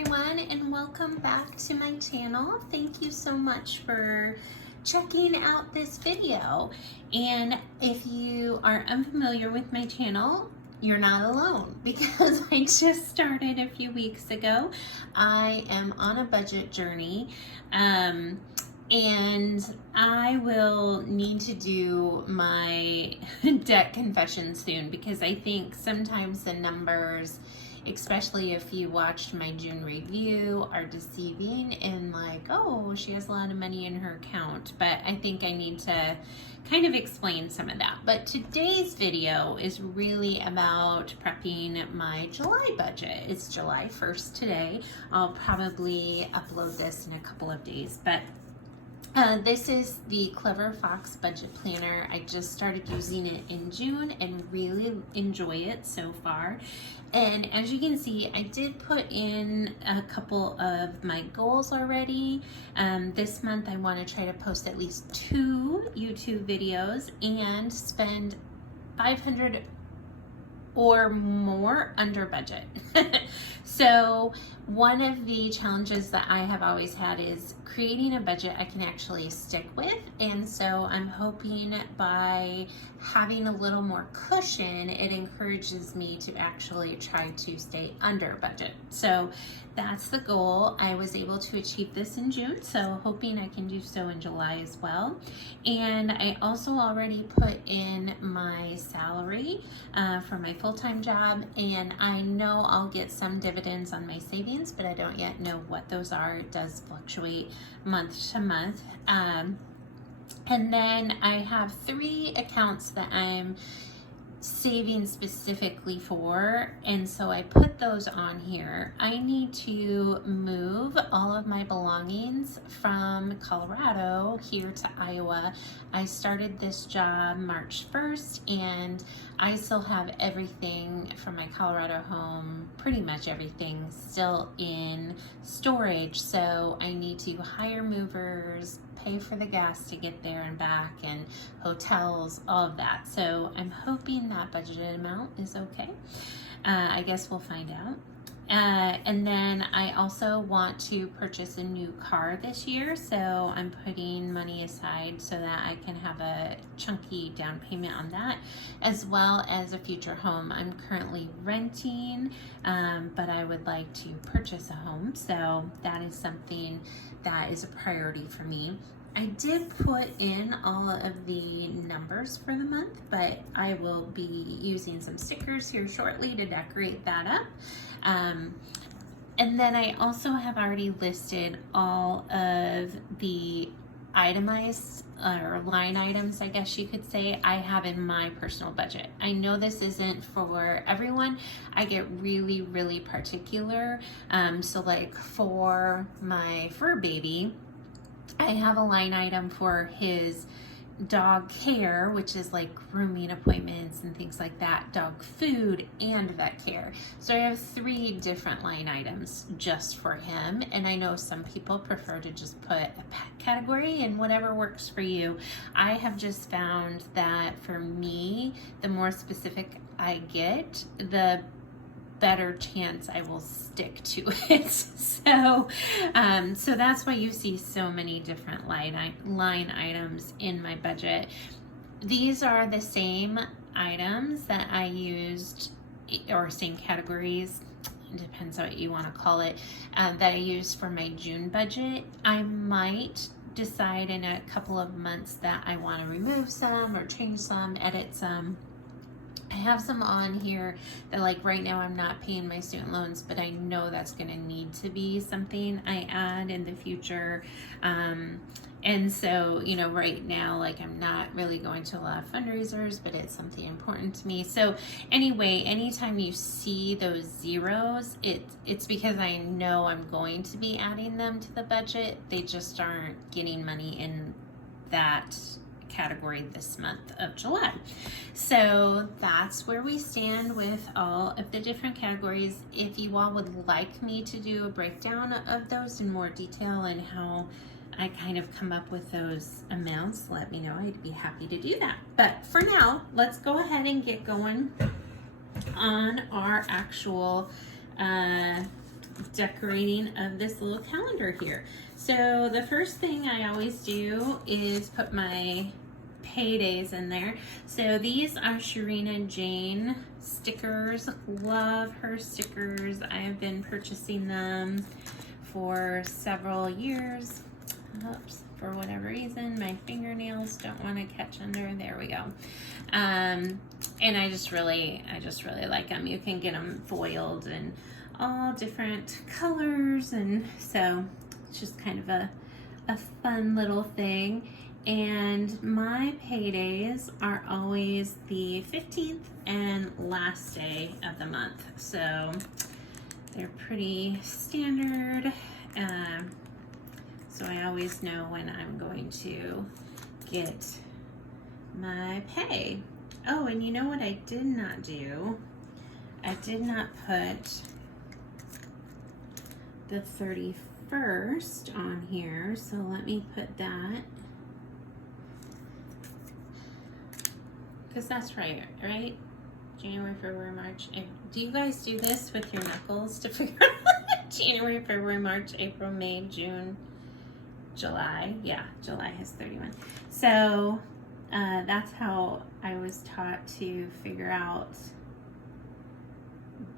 everyone, and welcome back to my channel. Thank you so much for checking out this video. And if you are unfamiliar with my channel, you're not alone because I just started a few weeks ago. I am on a budget journey, and I will need to do my debt confession soon because I think sometimes the numbers, especially if you watched my June review, are deceiving and like, oh, she has a lot of money in her account. But I think I need to kind of explain some of that. But today's video is really about prepping my July budget. It's July 1st today. I'll probably upload this in a couple of days, but this is the Clever Fox Budget Planner. I just started using it in June and really enjoy it so far. And as you can see, I did put in a couple of my goals already. This month I want to try to post at least 2 YouTube videos and spend $500 or more under budget. So one of the challenges that I have always had is creating a budget I can actually stick with. And so I'm hoping by having a little more cushion, it encourages me to actually try to stay under budget. So that's the goal. I was able to achieve this in June, so hoping I can do so in July as well. And I also already put in my salary for my full-time job, and I know I'll get some dividends on my savings, but I don't yet know what those are. It does fluctuate month to month. And then I have 3 accounts that I'm saving specifically for, and so I put those on here. I need to move all of my belongings from Colorado here to Iowa. I started this job March 1st, and I still have everything from my Colorado home, pretty much everything, still in storage. So I need to hire movers, pay for the gas to get there and back, and hotels, all of that. So I'm hoping that budgeted amount is okay. I guess we'll find out. And then I also want to purchase a new car this year, so I'm putting money aside so that I can have a chunky down payment on that, as well as a future home. I'm currently renting, but I would like to purchase a home, so that is something that is a priority for me. I did put in all of the numbers for the month, but I will be using some stickers here shortly to decorate that up. And then I also have already listed all of the itemized or line items, I guess you could say, I have in my personal budget. I know this isn't for everyone. I get really, really particular. So like for my fur baby, I have a line item for his dog care, which is like grooming appointments and things like that, dog food, and vet care. So I have 3 different line items just for him. And I know some people prefer to just put a pet category, and whatever works for you. I have just found that for me, the more specific I get, the better chance I will stick to it. So that's why you see so many different line items in my budget. These are the same items that I used, or same categories, it depends on what you want to call it, that I used for my June budget. I might decide in a couple of months that I want to remove some or change some, edit some. I have some on here that, like, right now I'm not paying my student loans, but I know that's going to need to be something I add in the future. And so, you know, right now, like, I'm not really going to a lot of fundraisers, but it's something important to me. So anyway, anytime you see those zeros, it's because I know I'm going to be adding them to the budget. They just aren't getting money in that category this month of July. So that's where we stand with all of the different categories. If you all would like me to do a breakdown of those in more detail and how I kind of come up with those amounts, let me know. I'd be happy to do that. But for now, let's go ahead and get going on our actual decorating of this little calendar here. So the first thing I always do is put my paydays in there. So these are Sharina Jane stickers. Love her stickers. I have been purchasing them for several years. Oops, for whatever reason, my fingernails don't want to catch under. There we go. And I just really like them. You can get them foiled and all different colors, and so it's just kind of a fun little thing. And my paydays are always the 15th and last day of the month, so they're pretty standard. So I always know when I'm going to get my pay. Oh, and you know what I did not do? I did not put the 31st on here, so let me put that. Because that's right? January, February, March. Do you guys do this with your knuckles to figure out January, February, March, April, May, June, July? Yeah, July has 31. So that's how I was taught to figure out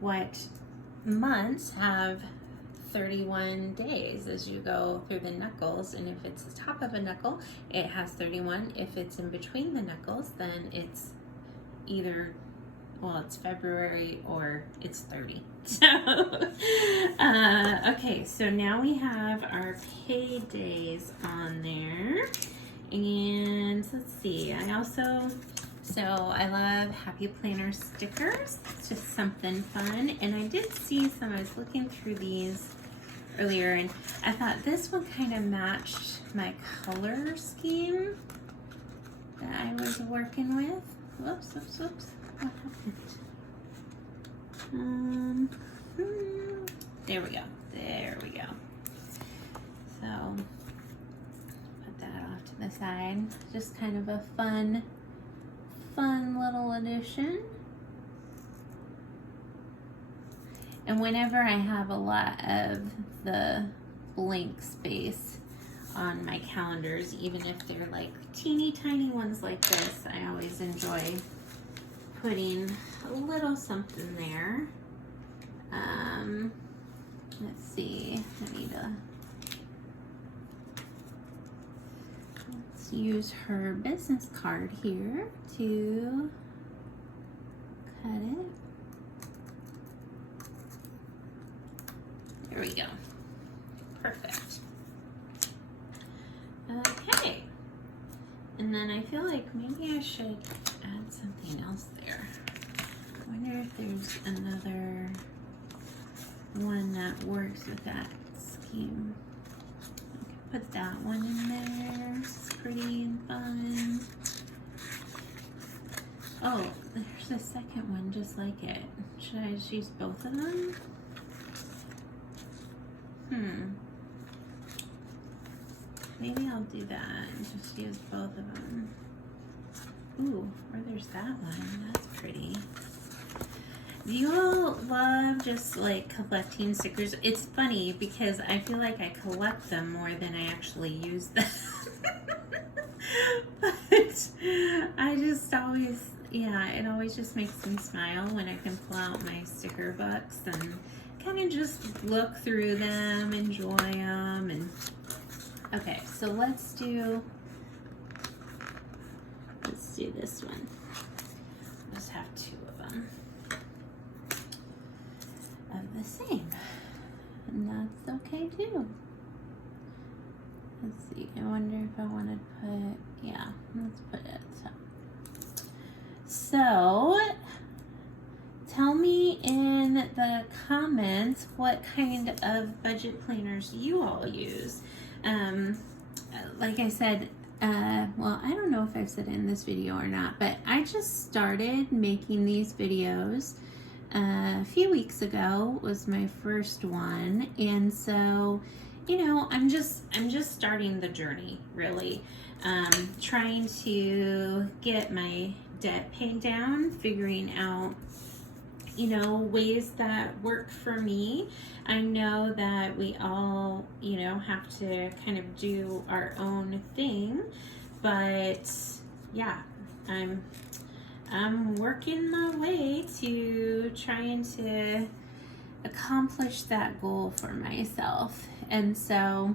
what months have 31 days as you go through the knuckles, and if it's the top of a knuckle, it has 31. If it's in between the knuckles, then it's either, well, it's February or it's 30. So, okay, so now we have our paydays on there, and let's see, I love Happy Planner stickers. It's just something fun, and I did see some, I was looking through these earlier, and I thought this one kind of matched my color scheme that I was working with. Whoops. What happened? There we go. So, put that off to the side. Just kind of a fun little addition. And whenever I have a lot of the blank space on my calendars, even if they're like teeny tiny ones like this, I always enjoy putting a little something there. Let's see, let's use her business card here to cut it. There we go. Perfect. Okay. And then I feel like maybe I should add something else there. I wonder if there's another one that works with that scheme. I could put that one in there. It's pretty and fun. Oh, there's a second one just like it. Should I just use both of them? Maybe I'll do that and just use both of them. Ooh, or there's that one. That's pretty. Do you all love just like collecting stickers? It's funny because I feel like I collect them more than I actually use them. But I just always, it always just makes me smile when I can pull out my sticker books and kind of just look through them, enjoy them, and okay, so let's do this one. Let's have two of them of the same, and that's okay too. Let's see, I wonder if I want to put, let's put it so tell me in the comments what kind of budget planners you all use. Like I said, well, I don't know if I've said it in this video or not, but I just started making these videos a few weeks ago. Was my first one, and so I'm just starting the journey, really. Trying to get my debt paid down, figuring out you know, ways that work for me. I know that we all, you know, have to kind of do our own thing, but yeah, I'm working my way to trying to accomplish that goal for myself. And so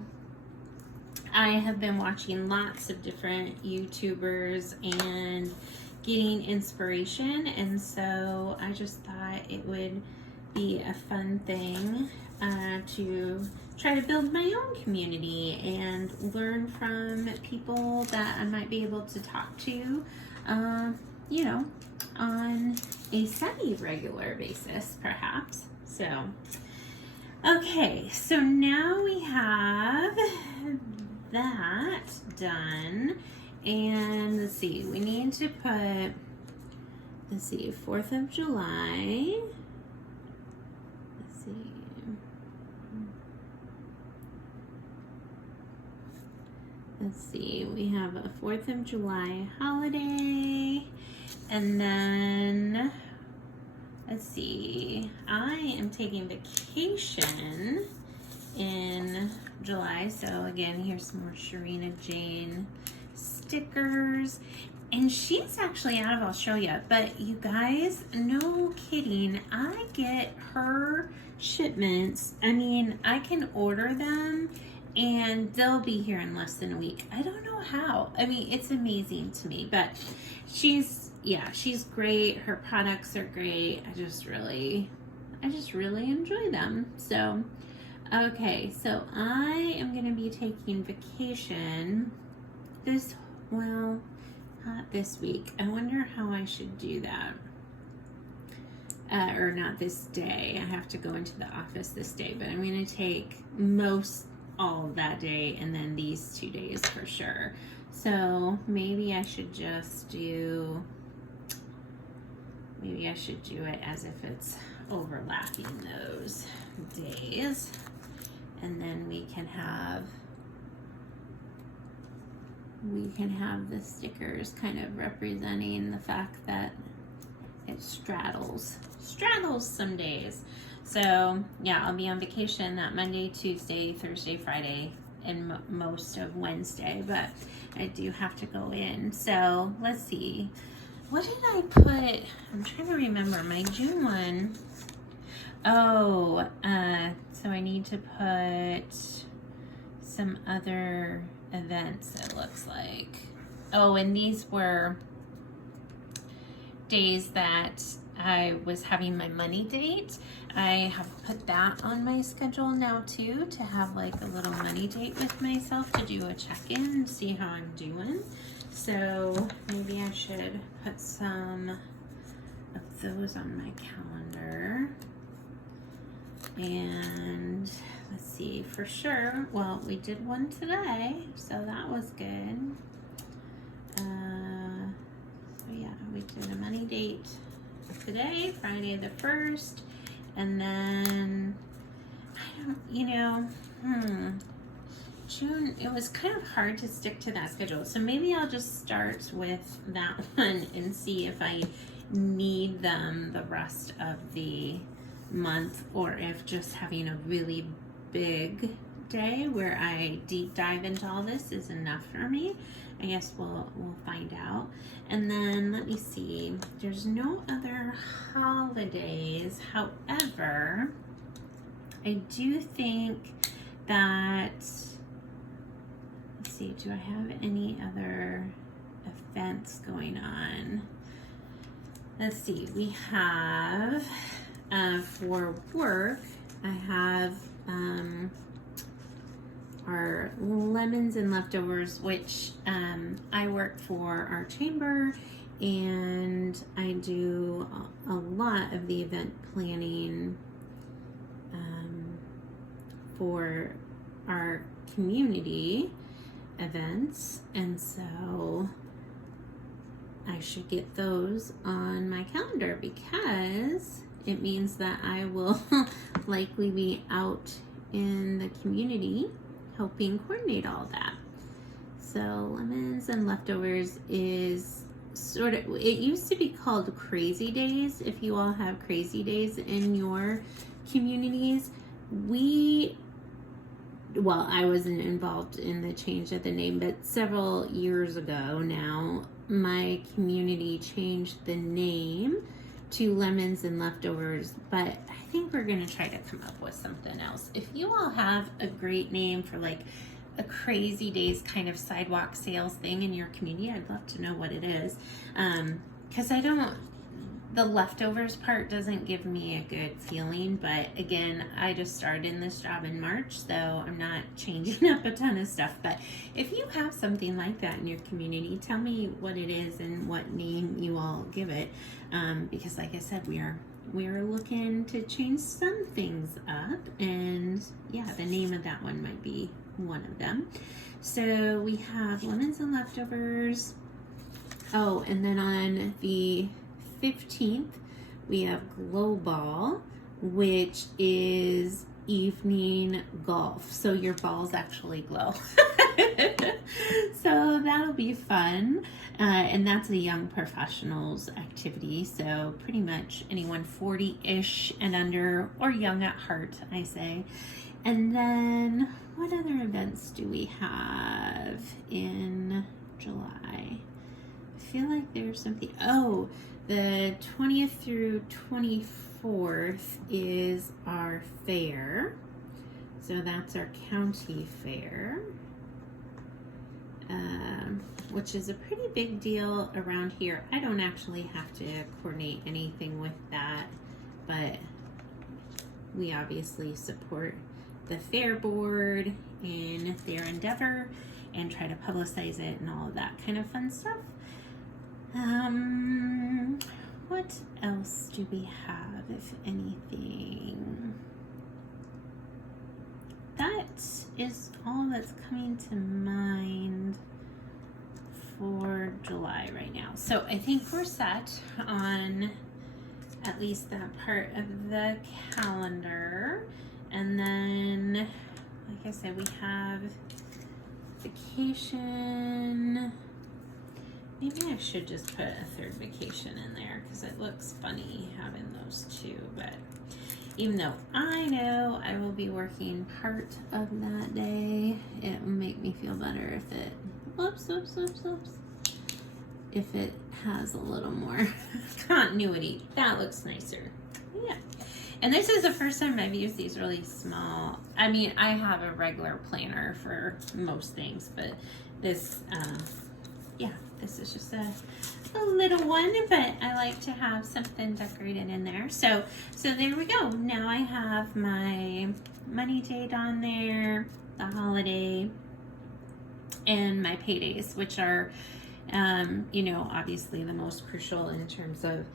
I have been watching lots of different YouTubers and getting inspiration, and so I just thought it would be a fun thing to try to build my own community and learn from people that I might be able to talk to, you know, on a semi-regular basis, perhaps. So, okay, so now we have that done, and let's see, we need to put, let's see, 4th of July, let's see, we have a 4th of July holiday, and then let's see, I am taking vacation in July. So again, here's some more Sharina Jane stickers. And she's actually out of Australia, but you guys, no kidding, I get her shipments. I mean, I can order them and they'll be here in less than a week. I don't know how. I mean, it's amazing to me, but she's great. Her products are great. I just really enjoy them. So, okay, so I am going to be taking vacation not this week. I wonder how I should do that. Or not this day. I have to go into the office this day, but I'm going to take all of that day and then these 2 days for sure. So maybe I should just do it as if it's overlapping those days, and then we can have the stickers kind of representing the fact that it straddles some days. So yeah, I'll be on vacation that Monday, Tuesday, Thursday, Friday, and most of Wednesday, but I do have to go in. So let's see, what did I put? I'm trying to remember my June one. Oh, so I need to put some other events, it looks like. Oh, and these were days that I was having my money date. I have put that on my schedule now too, to have like a little money date with myself to do a check-in and see how I'm doing. So maybe I should put some of those on my calendar. And let's see, for sure, well, we did one today, so that was good. So yeah, we did a money date today, Friday the 1st, and then June, it was kind of hard to stick to that schedule, so maybe I'll just start with that one and see if I need them the rest of the month, or if just having a really big day where I deep dive into all this is enough for me. I guess we'll find out. And then let me see, there's no other holidays. However, I do think that, let's see, do I have any other events going on? Let's see, we have for work, I have our lemons and leftovers, which I work for our chamber, and I do a lot of the event planning for our community events, and so I should get those on my calendar, because it means that I will likely be out in the community helping coordinate all that. So lemons and leftovers is sort of, it used to be called Crazy Days. If you all have Crazy Days in your communities, well, I wasn't involved in the change of the name, but several years ago now, my community changed the name to Lemons and Leftovers, but I think we're going to try to come up with something else. If you all have a great name for like a Crazy Days kind of sidewalk sales thing in your community, I'd love to know what it is. Because the leftovers part doesn't give me a good feeling, but again, I just started in this job in March, so I'm not changing up a ton of stuff. But if you have something like that in your community, tell me what it is and what name you all give it, because like I said, we are looking to change some things up, and yeah, the name of that one might be one of them. So we have Lemons and Leftovers. Oh, and then on the 15th, we have Glow Ball, which is evening golf. So your balls actually glow. So that'll be fun. And that's a young professionals activity. So pretty much anyone 40-ish and under, or young at heart, I say. And then what other events do we have in July? I feel like there's something. Oh, the 20th through 24th is our fair. So that's our county fair, which is a pretty big deal around here. I don't actually have to coordinate anything with that, but we obviously support the fair board in their endeavor and try to publicize it and all of that kind of fun stuff. What else do we have, if anything? That is all that's coming to mind for July right now. So I think we're set on at least that part of the calendar. And then, like I said, we have vacation. Maybe I should just put a third vacation in there because it looks funny having those two. But even though I know I will be working part of that day, it will make me feel better if it, whoops, if it has a little more continuity. That looks nicer. Yeah. And this is the first time I've used these really small. I mean, I have a regular planner for most things, but this, yeah, this is just a little one, but I like to have something decorated in there. So there we go. Now I have my money date on there, the holiday, and my paydays, which are, you know, obviously the most crucial in terms of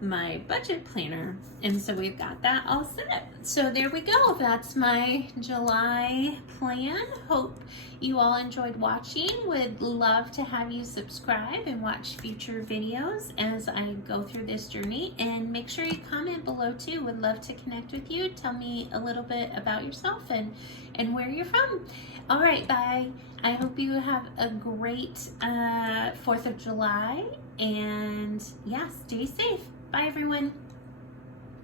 my budget planner. And so we've got that all set. So there we go. That's my July plan. Hope you all enjoyed watching. Would love to have you subscribe and watch future videos as I go through this journey. And make sure you comment below too. Would love to connect with you. Tell me a little bit about yourself and where you're from. All right, bye. I hope you have a great 4th of July. And yeah, stay safe. Bye, everyone.